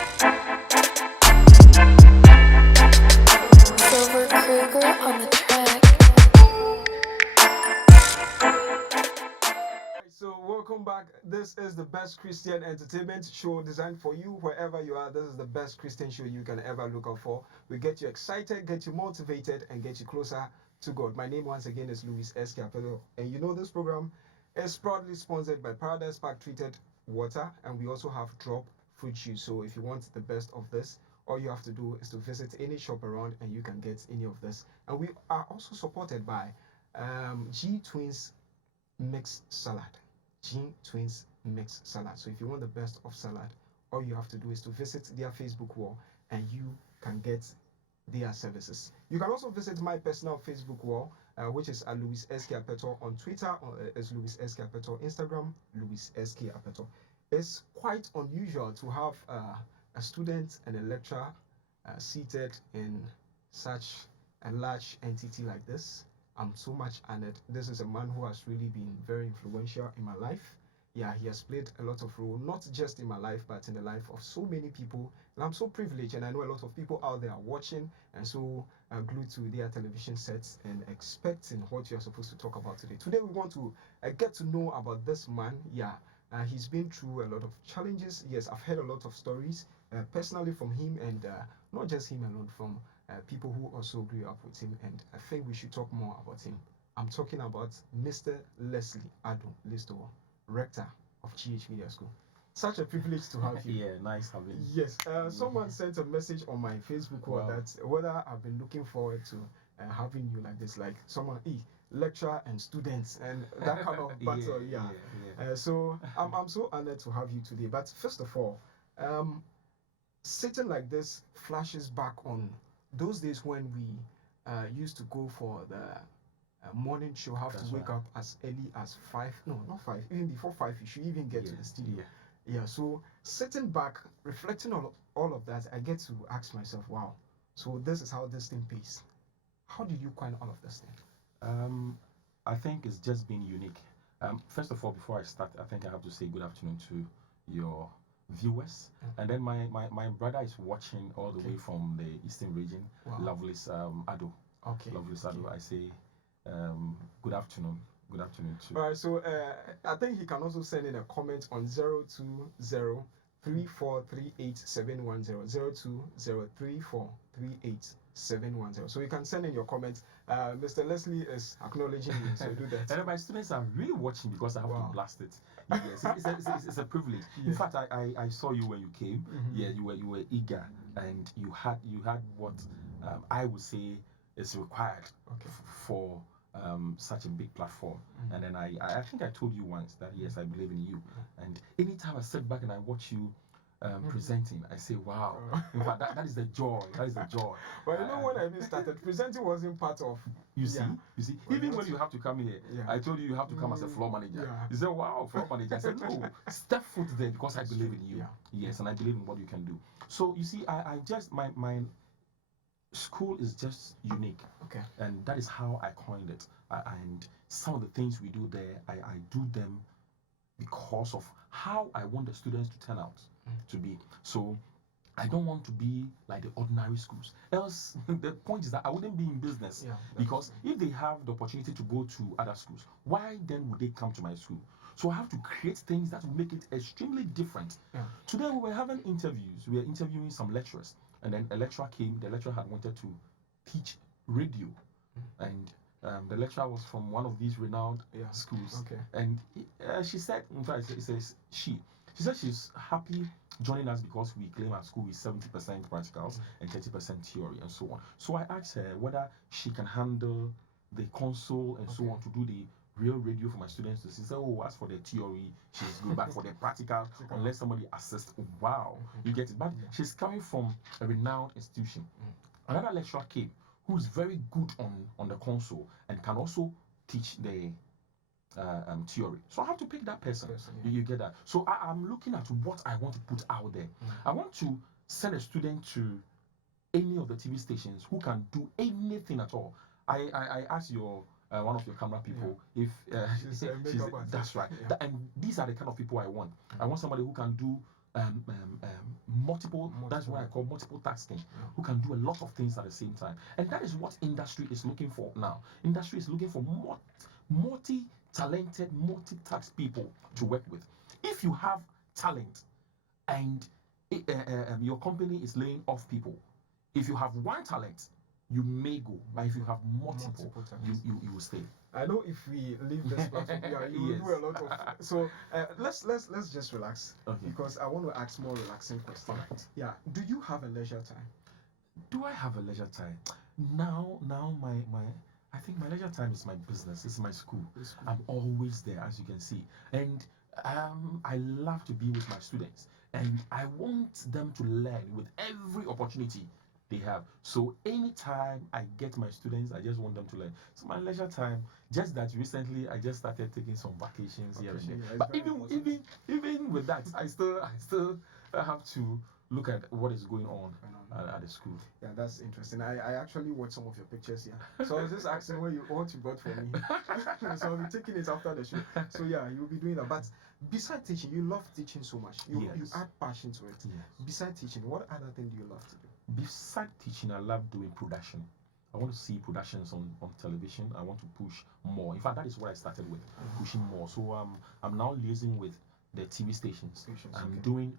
On the track. So welcome back. This is the best Christian entertainment show designed for you wherever you are. This is the best Christian show you can ever look out for. We get you excited, get you motivated, and get you closer to God. My name once again is Luis S. Capello, and you know this program is proudly sponsored by Paradise Park Treated Water, and we also have Drop Fruit Juice. So if you want the best of this, all you have to do is to visit any shop around, and you can get any of this. And we are also supported by G Twins Mixed Salad. Gene Twins Mix Salad. So if you want the best of salad, all you have to do is to visit their Facebook wall and you can get their services. You can also visit my personal Facebook wall, which is at Luis SK Apeto on Twitter, as Luis SK Apeto, Instagram, Luis SK Apeto. It's quite unusual to have a student and a lecturer seated in such a large entity like this. I'm so much honored. This is a man who has really been very influential in my life. Yeah, he has played a lot of role, not just in my life, but in the life of so many people. And I'm so privileged, and I know a lot of people out there are watching and so glued to their television sets and expecting what you are supposed to talk about today. Today we want to get to know about this man. Yeah, he's been through a lot of challenges. Yes, I've heard a lot of stories personally from him, and not just him alone, from people who also grew up with him, and I think we should talk more about him. I'm talking about Mr. Leslie Ado Listo, Rector of GH Media School. Such a privilege to have you. Yeah, nice having you. Yes, someone sent a message on my Facebook wall that whether I've been looking forward to having you like this, like someone, lecturer and students, and that kind of battle. So I'm so honored to have you today. But first of all, sitting like this flashes back on those days when we used to go for the morning show, have to wake up as early as 5, no, not 5, even before 5, you should even get to the studio. Yeah, so sitting back, reflecting on all of that, I get to ask myself, wow, so this is how this thing pays. How did you coin all of this thing? I think it's just been unique. First of all, before I start, I think I have to say good afternoon to your viewers, and then my brother is watching all the way from the eastern region. Lovely's Ado. Lovely's Ado. I say good afternoon. Good afternoon too. All right, so I think he can also send in a comment on 020 3438710 020 So you can send in your comments. Mr. Leslie is acknowledging you, so do that. And my students are really watching because I have to blast it. Yes, it's a privilege. In fact, I saw you when you came. Yeah, you were eager, and you had what I would say is required for such a big platform. And then I think I told you once that yes, I believe in you. And anytime I sit back and I watch you presenting, I say, wow. In fact, that is the joy. That is the joy. But you know, when I even started, presenting wasn't part of. You see, even when you have to come here, I told you have to come as a floor manager. You said, wow, floor manager. I said, no, step foot there because I believe in you. Yes, and I believe in what you can do. So you see, I just my school is just unique. And that is how I coined it. And some of the things we do there, I do them because of how I want the students to turn out to be. So I don't want to be like the ordinary schools. Else, the point is that I wouldn't be in business. Because if they have the opportunity to go to other schools, why then would they come to my school? So I have to create things that will make it extremely different. Today we were having interviews. We were interviewing some lecturers. And then a lecturer came. The lecturer had wanted to teach radio. And the lecturer was from one of these renowned schools. And she said, in fact, it says she said she's happy joining us because we claim our school is 70% practicals and 30% theory and so on. So I asked her whether she can handle the console and so on to do the real radio for my students. She said, oh, as for the theory, she's good, but for the practical, unless somebody assists, wow, you get it. But she's coming from a renowned institution. Another lecturer came who's very good on the console and can also teach the theory. So I have to pick that person. You get that? So I'm looking at what I want to put out there. I want to send a student to any of the TV stations who can do anything at all. I asked your one of your camera people if she's that's right. And these are the kind of people I want. I want somebody who can do multiple, that's what I call multiple tasking, who can do a lot of things at the same time. And that is what industry is looking for now. Industry is looking for multi-talented, multi-task people to work with. If you have talent and your company is laying off people, if you have one talent, you may go, but if you have multiple you will stay. I know if we leave this platform, you will do a lot of. So let's just relax, because I want to ask more relaxing questions. Right. Yeah. Do you have a leisure time? Do I have a leisure time? Now my I think my leisure time is my business. It's my school. I'm always there, as you can see, and I love to be with my students, and I want them to learn with every opportunity they have. So anytime I get my students, I just want them to learn. So my leisure time, just that recently I just started taking some vacations here and there. Yeah, but even with that, I still have to look at what is going on at the school. Yeah, that's interesting. I actually watched some of your pictures here. So I was just asking what you brought for me. So I'll be taking it after the show. So yeah, you'll be doing that. But besides teaching, you love teaching so much. You add passion to it. Yes. Besides teaching, what other thing do you love to do? Besides teaching, I love doing production. I want to see productions on television. I want to push more. In fact, that is what I started with, pushing more. So I'm now liaising with the TV stations. I'm doing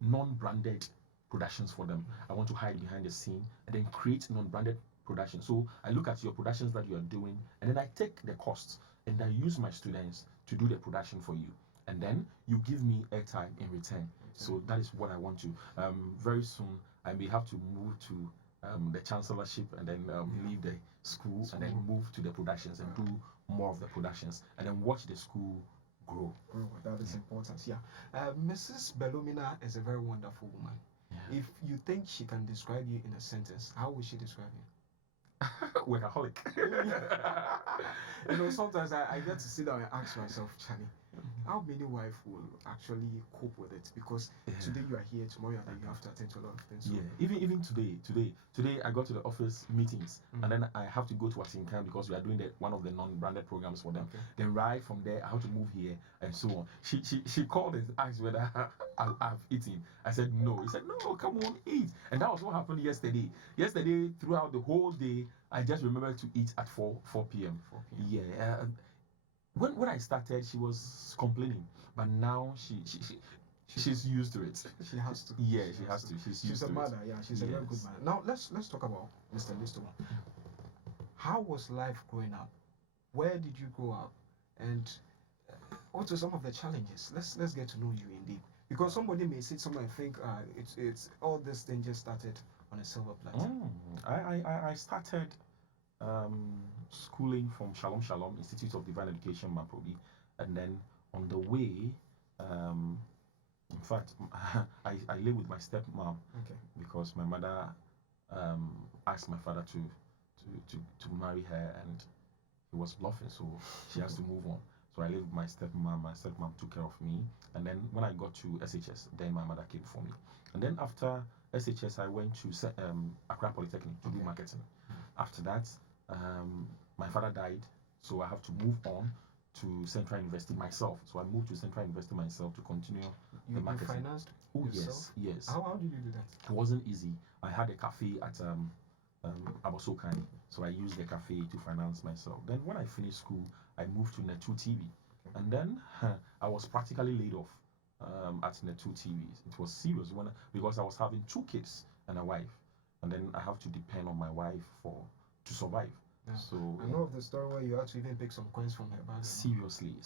non-branded productions for them. I want to hide behind the scene and then create non-branded production. So I look at your productions that you are doing, and then I take the costs and I use my students to do the production for you. And then you give me airtime in return. So that is what I want to. Very soon I may have to move to the chancellorship and then leave the school and then move to the productions and do more of the productions and then watch the school grow. That is important. Yeah. Mrs. Belomina is a very wonderful woman. Yeah. If you think she can describe you in a sentence, how would she describe you? Workaholic. You know, sometimes I get to sit down and ask myself, Charlie, how many wives will actually cope with it? Because today you are here, tomorrow you have to attend to a lot of things. So. Yeah, even today I got to the office meetings and then I have to go to Washington because we are doing one of the non-branded programs for them. Okay. Then right from there I have to move here and so on. She called and asked whether I've eaten. I said no. He said no, come on, eat. And that was what happened yesterday. Yesterday throughout the whole day I just remembered to eat at 4 p.m. 4 p.m. Yeah. When I started, she was complaining, but now she's used to it. She has to. Yeah, she has to. She's a mother. Yeah, she's a very good mother. Now let's talk about Mr. Listo. How was life growing up? Where did you grow up? And what are some of the challenges? Let's get to know you indeed. Because somebody may sit somewhere and think it's all this thing just started on a silver platter. I started schooling from Shalom Institute of Divine Education, Maprobi, and then on the way, in fact, I live with my stepmom because my mother asked my father to marry her, and he was bluffing, so she has to move on. So I lived with my stepmom. My stepmom took care of me, and then when I got to SHS, then my mother came for me, and then after SHS, I went to Accra Polytechnic to do marketing. After that, my father died, so I have to move on to Central University myself. So I moved to Central University myself to continue the marketing. You financed yourself? Yes. How did you do that? It wasn't easy. I had a cafe at Abosokani, so I used the cafe to finance myself. Then when I finished school, I moved to Netu TV, and then I was practically laid off at Netu TV. It was serious because I was having 2 kids and a wife, and then I have to depend on my wife to survive. Yeah. So I know of the story where you had to even pick some coins from her bag. Seriously.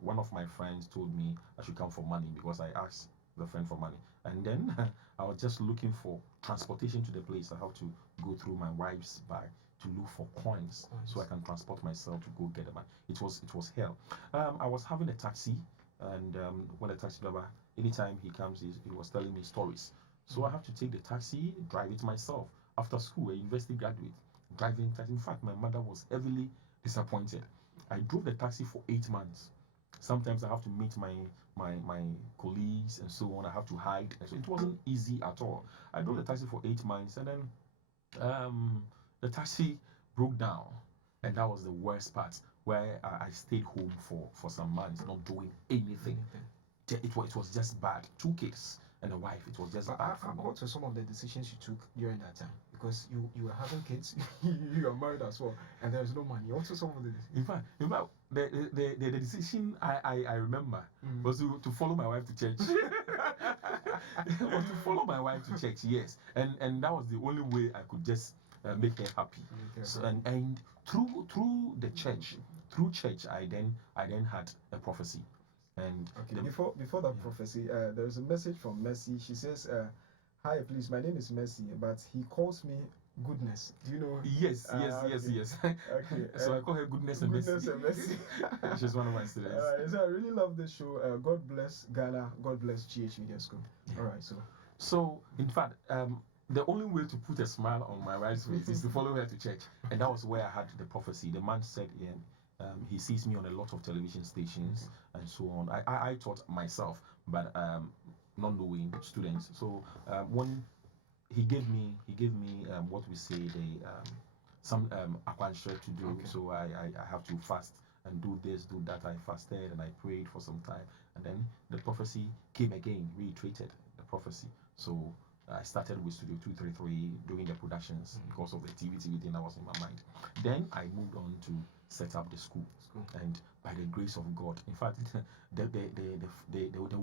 One of my friends told me I should come for money because I asked the friend for money. And then I was just looking for transportation to the place. I have to go through my wife's bag to look for coins so I can transport myself to go get the money. It was hell. I was having a taxi, and when the taxi driver, anytime he comes, he was telling me stories. So I have to take the taxi, drive it myself. After school, a university graduate, driving taxi. In fact, my mother was heavily disappointed. I drove the taxi for 8 months. Sometimes I have to meet my colleagues and so on. I have to hide. So it wasn't easy at all. I drove the taxi for 8 months, and then the taxi broke down, and that was the worst part, where I stayed home for some months, not doing anything. It was just bad. 2 kids and a wife. It was just but bad for me. what were some of the decisions you took during that time? Because you were having kids, you are married as well, and there's no money. What were some of the decisions? In fact, the decision I remember was to follow my wife to church. Was to follow my wife to church, yes, and that was the only way I could just make her happy. So, and through the church, through church, I then had a prophecy. And okay, before that prophecy, there is a message from Mercy. She says, "Hi, please. My name is Mercy, but he calls me Goodness. Do you know?" Yes. Okay. So I call her Goodness and Mercy. She's one of my students. So I really love this show. God bless Ghana. God bless GH Media School. Yeah. All right. So in fact, the only way to put a smile on my wife's face is to follow her to church, and that was where I had the prophecy. The man said, "Yeah." He sees me on a lot of television stations and so on. I taught myself, but not knowing students. So when he gave me what we say some aquancture to do. Okay. So I have to fast and do this, do that. I fasted and I prayed for some time, and then the prophecy came again, reiterated the prophecy. So I started with Studio 233 doing the productions because of the TV thing that was in my mind. Then I moved on to set up the school. And by the grace of God, in fact, the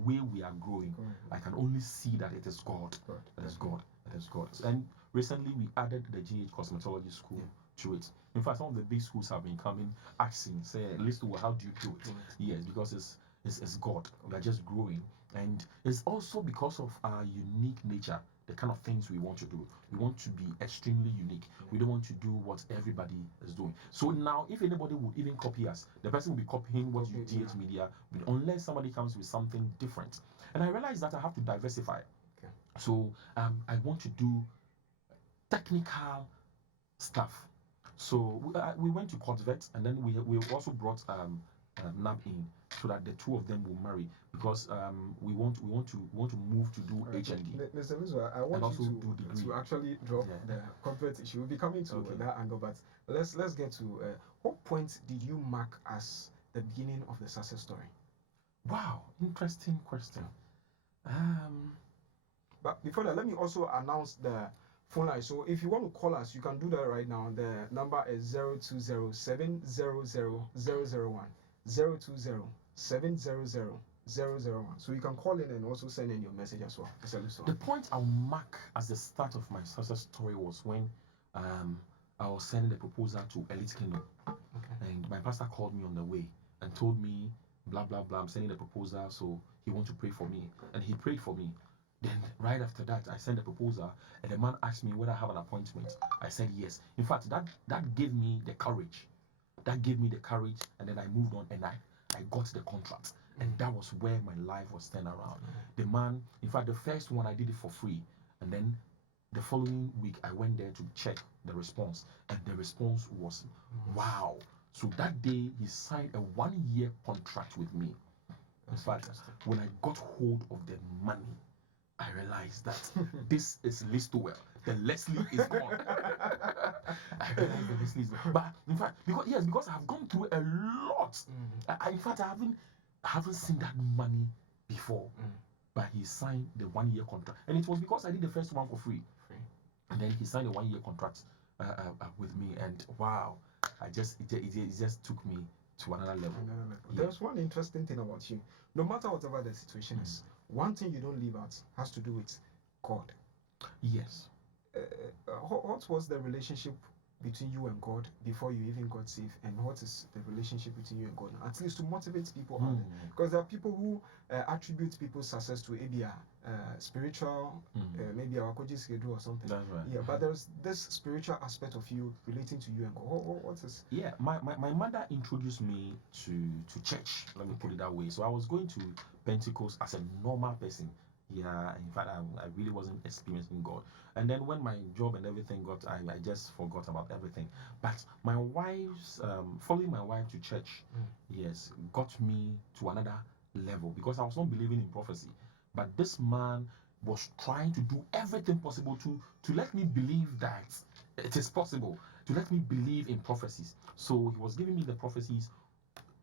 way we are growing, I can only see that it is God. It is God. It is God. And recently we added the GH Cosmetology School to it. In fact, some of the big schools have been coming asking, say, listen, how do you do it? Yes, because it's God. We are just growing. And it's also because of our unique nature, the kind of things we want to do. We want to be extremely unique. We don't want to do what everybody is doing. So now, if anybody would even copy us, the person will be copying what you GH Media, unless somebody comes with something different. And I realized that I have to diversify. Okay. So I want to do technical stuff. So we went to Cotsvet, and then we also brought NAB in, so that the two of them will marry, because we want to move to do HND. Mr. Luzo, I want you to actually drop the corporate issue. We'll be coming to that angle, but let's get to what point did you mark as the beginning of the success story? Wow, interesting question. But before that, let me also announce the phone line. So if you want to call us, you can do that right now. The number is 020-700-001. 020-700-001. So you can call in and also send in your message as well. The point I'll mark as the start of my success story was when I was sending a proposal to Elite Kingdom. Okay. And my pastor called me on the way and told me, blah, blah, blah, I'm sending a proposal, so he wants to pray for me. And he prayed for me. Then right after that, I sent a proposal, and the man asked me whether I have an appointment. I said yes. In fact, that gave me the courage. That gave me the courage, and then I moved on, and I got the contract. And that was where my life was turned around. The man, in fact, the first one I did it for free, and then the following week I went there to check the response, and the response was wow. So that day he signed a 1-year contract with me. In fact, when I got hold of the money, I realized that this is Listowell. The Leslie is gone. I realized the Leslie is gone. But in fact, because I've gone through a lot. In fact, I haven't seen that money before. But he signed the 1-year contract, and it was because I did the first one for free. And then he signed a 1-year contract with me, and wow, it just took me to another level. There's one interesting thing about you. No matter whatever the situation is, one thing you don't leave out has to do with God. Yes. What was the relationship between you and God before you even got saved, and what is the relationship between you and God? At least to motivate people out there, because there are people who attribute people's success to maybe spiritual, maybe our coaches do or something. That's right. Yeah, but there's this spiritual aspect of you relating to you and God. What is? Yeah, my mother introduced me to church. Let me put it that way. So I was going to Pentecost as a normal person. Yeah, in fact, I really wasn't experiencing God. And then when my job and everything got, I just forgot about everything. But my wife's, following my wife to church, yes, got me to another level, because I was not believing in prophecy. But this man was trying to do everything possible to let me believe that it is possible, to let me believe in prophecies. So he was giving me the prophecies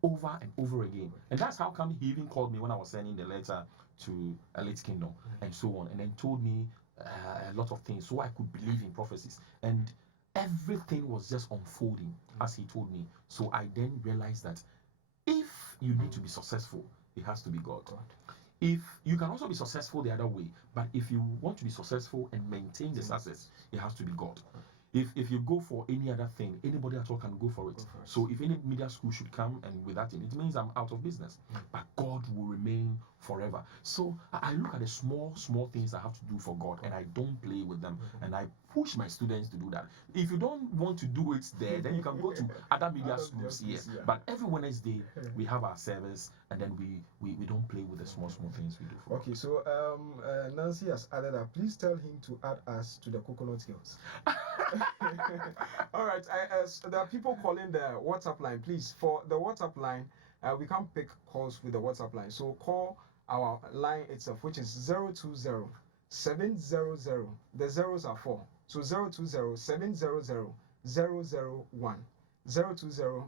over and over again. And that's how come he even called me when I was sending the letter to Elite Kingdom and so on, and then told me a lot of things so I could believe in prophecies. And everything was just unfolding as he told me. So I then realized that if you need to be successful, it has to be God. If you can also be successful the other way, but if you want to be successful and maintain the success, it has to be God. If you go for any other thing, anybody at all can go for it. So if any media school should come and with that, it means I'm out of business. But God will remain forever. So I look at the small things I have to do for God, and I don't play with them, and I push my students to do that. If you don't want to do it there, then you can go to other media schools here. Yeah. But every Wednesday we have our service, and then we don't play with the small things we do for God. So Nancy has added that please tell him to add us to the Coconut Hills. All right, there are people calling the WhatsApp line. Please, for the WhatsApp line, we can't pick calls with the WhatsApp line. So call our line itself, which is 020 700. The zeros are 4. So 020 700 001. 020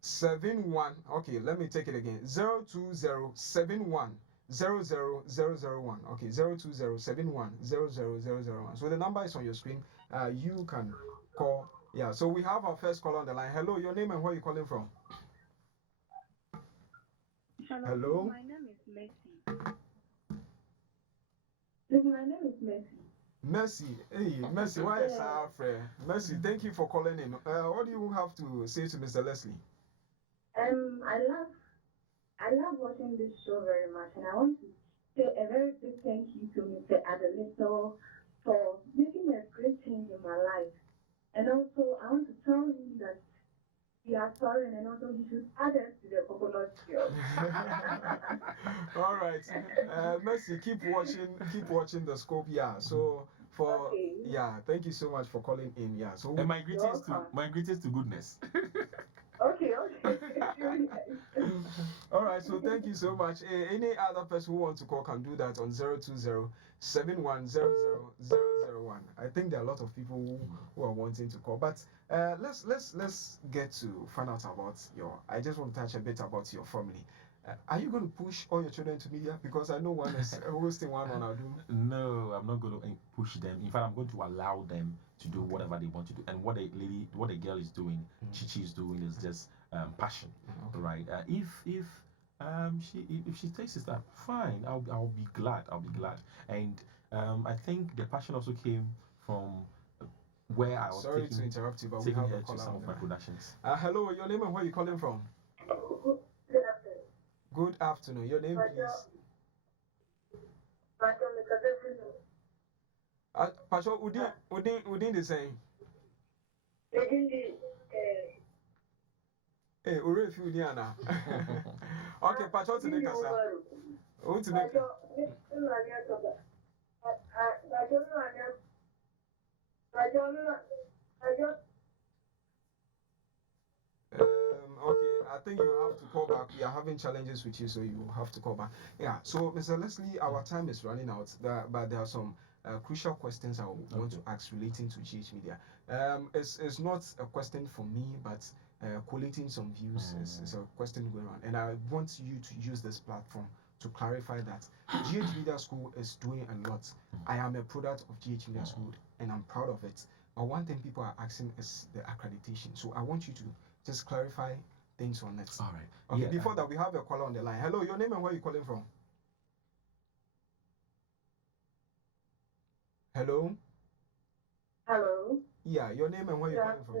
71. Okay, let me take it again. 020 71 00001. Okay, 020 71 00001. So the number is on your screen. You can call. Yeah, so we have our first caller on the line. Hello, your name and where are you calling from? Hello. My name is Mercy. My name is Mercy. Mercy. Hey, Mercy, why is our friend? Mercy, thank you for calling in. What do you have to say to Mr. Leslie? I love watching this show very much, and I want to say a very big thank you to Mr. Adelito for making a great change in my life. And also, I want to tell him that we are sorry, and also he should add us to the Coconut Hills. All right, Mercy, keep watching the scope. Yeah, so thank you so much for calling in. Yeah, so and my greetings to goodness. Okay. All right, so thank you so much. Any other person who wants to call can do that on 020 7100 001. I think there are a lot of people who are wanting to call, but let's get to find out about I just want to touch a bit about your family. Are you going to push all your children to media? Because I know one is hosting one on Adu. No, I'm not going to push them. In fact, I'm going to allow them to do whatever they want to do. And what the girl is doing, Chichi is doing, is just passion, right? If she takes it up, fine. I'll be glad. And I think the passion also came from where I was. Sorry to interrupt you, but we taking have her a caller to some on of the my line. productions. Hello, your name and where are you calling from? Good afternoon. Your name, please. Pacho, Udin the same. Hey, Ure fi Udiana. Okay, Pacho to make us. Who to make? Okay, I think you have to call back. We are having challenges with you, so you have to call back. Yeah, so Mr. Leslie, our time is running out, but there are some crucial questions I want to ask relating to GH Media. It's not a question for me, but collating some views is a question going on. And I want you to use this platform to clarify that GH Media School is doing a lot. I am a product of GH Media School, and I'm proud of it. But one thing people are asking is the accreditation. So I want you to just clarify things on it. All right. Okay, yeah, before that, we have a caller on the line. Hello, your name and where are you calling from? Hello? Hello? Yeah, your name and where are you calling from?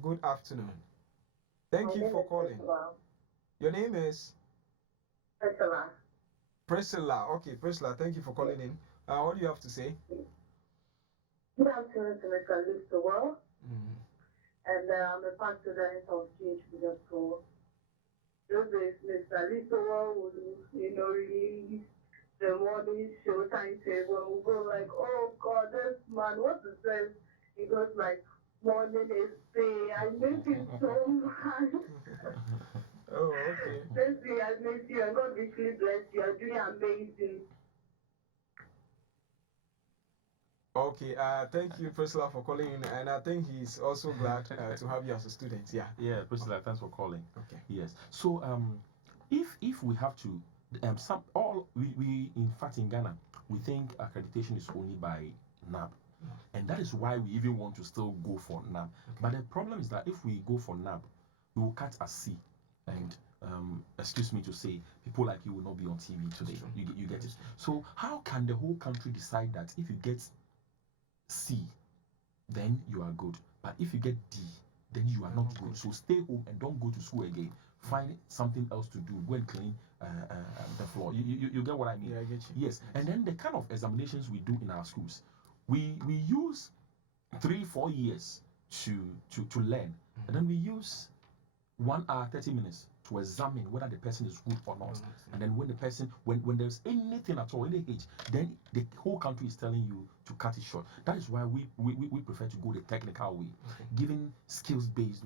Good afternoon. Thank you for calling. Your name is? Priscilla. Priscilla. Okay, Priscilla, thank you for calling in. What do you have to say? Good afternoon to Mr. Listowell. And I'm a past student of GH Media School. Those days, Mr. Listowell would, release the morning show timetable. We'll go like, oh God, this man, what is this? He goes like, morning is day. I miss him so much. Oh, okay. Thank you, I miss you, and God richly bless you. You're doing amazing. Okay, thank you, Priscilla, for calling in, and I think he's also glad to have you as a student. Yeah. Yeah, Priscilla, thanks for calling. Okay. Yes. So if we have to we in fact in Ghana we think accreditation is only by NAB. And that is why we even want to still go for NAB. Okay. But the problem is that if we go for NAB, we will cut as C. And excuse me to say, people like you will not be on TV today. You get it. So how can the whole country decide that if you get C, then you are good, but if you get D, then you are not good. So stay home and don't go to school again. Find something else to do. Go and clean the floor. You get what I mean? Yeah, I get you. Yes. And then the kind of examinations we do in our schools, we use 3-4 years to learn, and then we use 1 hour 30 minutes to examine whether the person is good or not. And then when the person, when there's anything at all, any age, then the whole country is telling you to cut it short. That is why we prefer to go the technical way, giving skills-based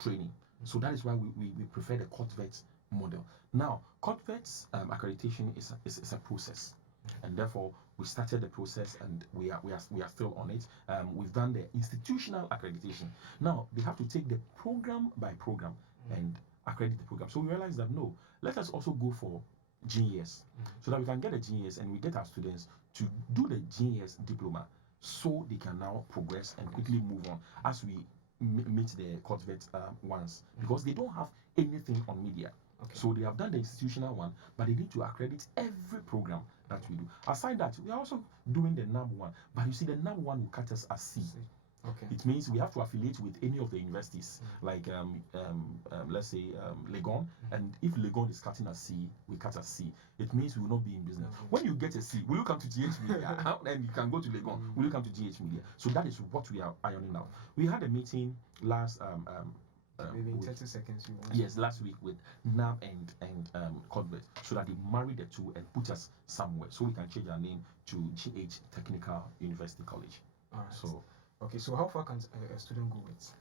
training. So that is why we prefer the COTVET model. Now, COTVET's accreditation is a process, and therefore we started the process, and we are still on it. We've done the institutional accreditation. Now they have to take the program by program and accredit the program. So we realized that no, let us also go for GES, so that we can get a GES and we get our students to do the GES diploma, so they can now progress and quickly move on as we meet the COTVET ones, because they don't have anything on media. Okay. So they have done the institutional one, but they need to accredit every program that we do. Aside that, we are also doing the NAB one, but you see the NAB one will cut us as C. Okay. It means we have to affiliate with any of the universities, like let's say Legon, and if Legon is cutting as C, we cut as C. It means we will not be in business. When you get a C, will you come to GH Media? And you can go to Legon. Will you come to GH Media? So that is what we are ironing out. We had a meeting last maybe in 30 seconds you want. Yes, last week with NAB and COTVET, so that they marry the two and put us somewhere, so we can change our name to GH Technical University College. All right. So okay, so how far can a student go with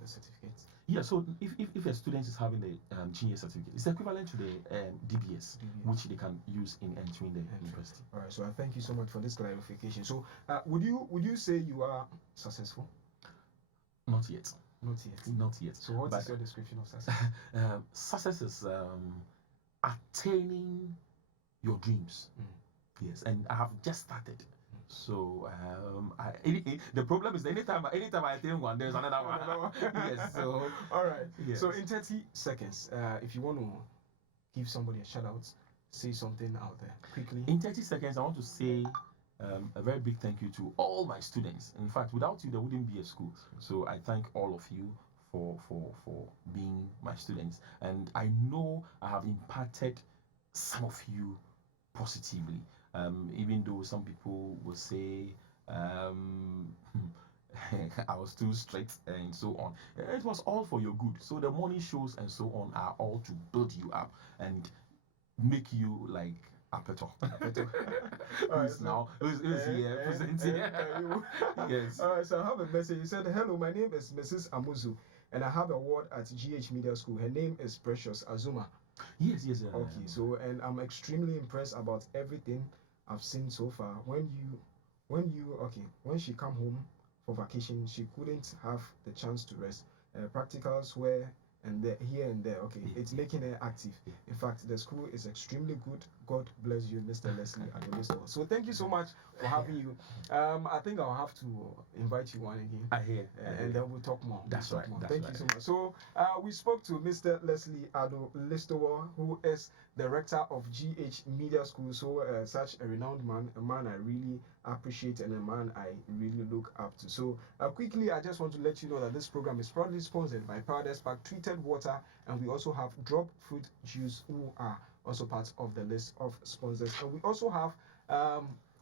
the certificate? Yeah, so if a student is having the GS certificate, it's equivalent to the DBS, which they can use in entering the university. All right, so I thank you so much for this clarification. So would you say you are successful? Not yet. Not yet. Not yet. So what is your description of success? Success is attaining your dreams. Yes, and I have just started. So the problem is anytime I attain one, there's another one. Yes. So all right. Yes. So in 30 seconds, if you want to give somebody a shout out, say something out there quickly. In 30 seconds, I want to say a very big thank you to all my students. In fact, without you, there wouldn't be a school. So I thank all of you for being my students, and I know I have impacted some of you positively. Even though some people will say I was too strict and so on, it was all for your good. So the morning shows and so on are all to build you up and make you like Apeto. Who's here presenting? Yes. All right, so I have a message. He said, hello, my name is Mrs. Amuzu, and I have a ward at GH Media School. Her name is Precious Azuma. Yes. Okay, so and I'm extremely impressed about everything I've seen so far. When she come home for vacation, she couldn't have the chance to rest. Practicals were here and there. Okay, it's making her active. In fact, the school is extremely good. God bless you, Mr. Leslie Adolisto. So thank you so much for having you. I think I'll have to invite you on again. I hear. And then we'll talk more. That's right. Thank you so much. So we spoke to Mr. Leslie Adolisto, who is the rector of GH Media School. So such a renowned man, a man I really appreciate and a man I really look up to. So quickly, I just want to let you know that this program is proudly sponsored by Paradise Park Treated Water, and we also have Drop Fruit Juice, who are also part of the list of sponsors. And we also have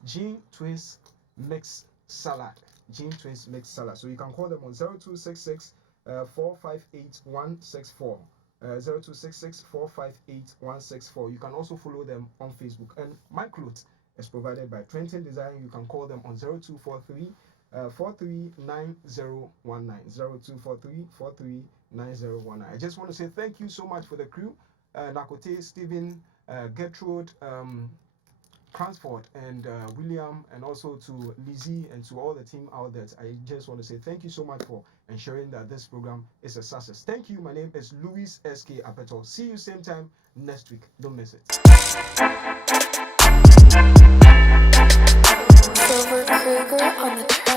Gene Twins Mix Salad. Gene Twins Mix Salad. So you can call them on 0266 458 164. 0266 458 164. You can also follow them on Facebook. And my clothes is provided by Trenton Design. You can call them on 0243 439019. 0243 439019. I just want to say thank you so much for the crew. Nakote, Stephen, Gertrude, Cransford and William, and also to Lizzie and to all the team out there. I just want to say thank you so much for ensuring that this program is a success. Thank you. My name is Louis S.K. Apeto. See you same time next week. Don't miss it. Silver Kruger on the